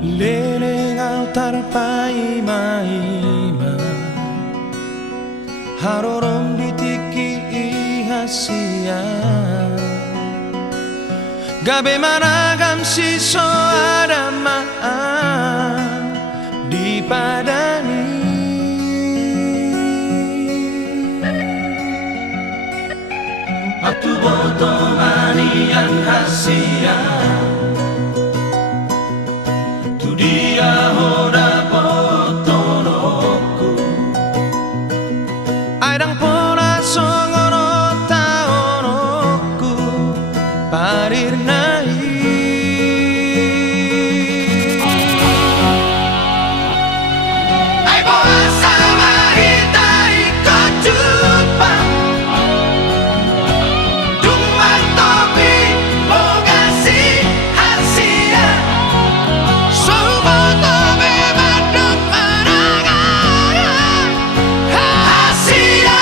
Leleng altar paima-ima harorom ditiki ihasia gabe maragam siso adama di padani atu boto manian hasia tu dia hoda potonoku airang pora songono taonoku parir nai ai boa samarita ikut jumpa Duman topi mogasi hasia Soboto bebadut maragara hasia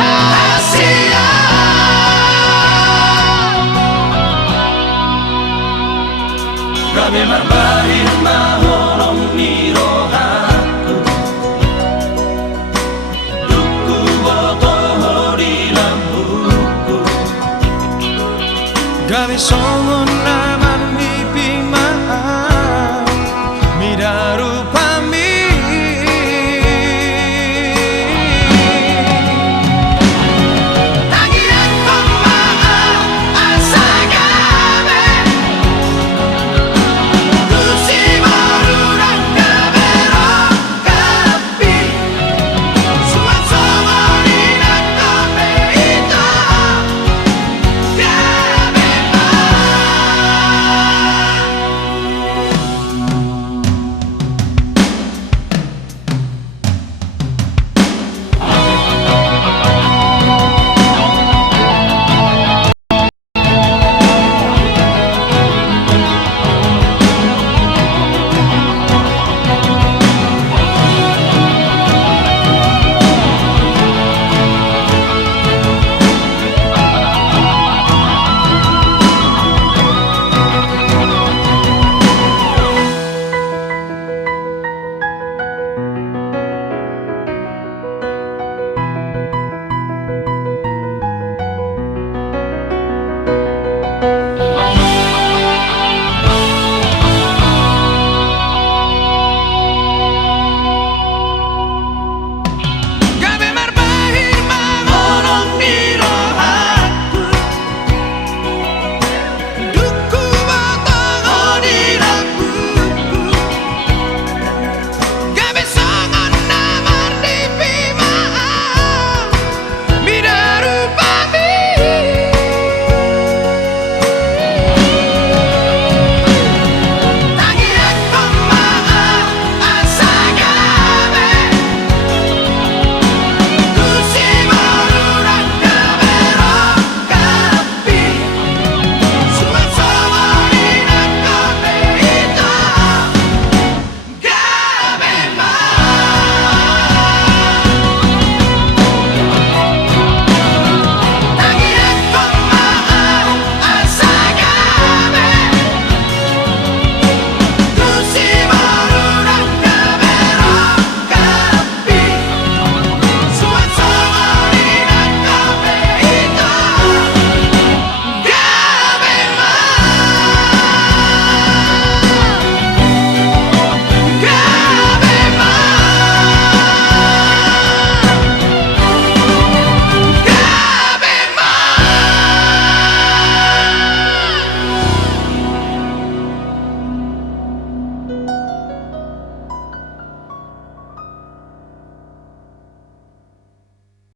hasia Gabe marbahin mahorong nirohaku Duku boto hori lampuku Gabe songo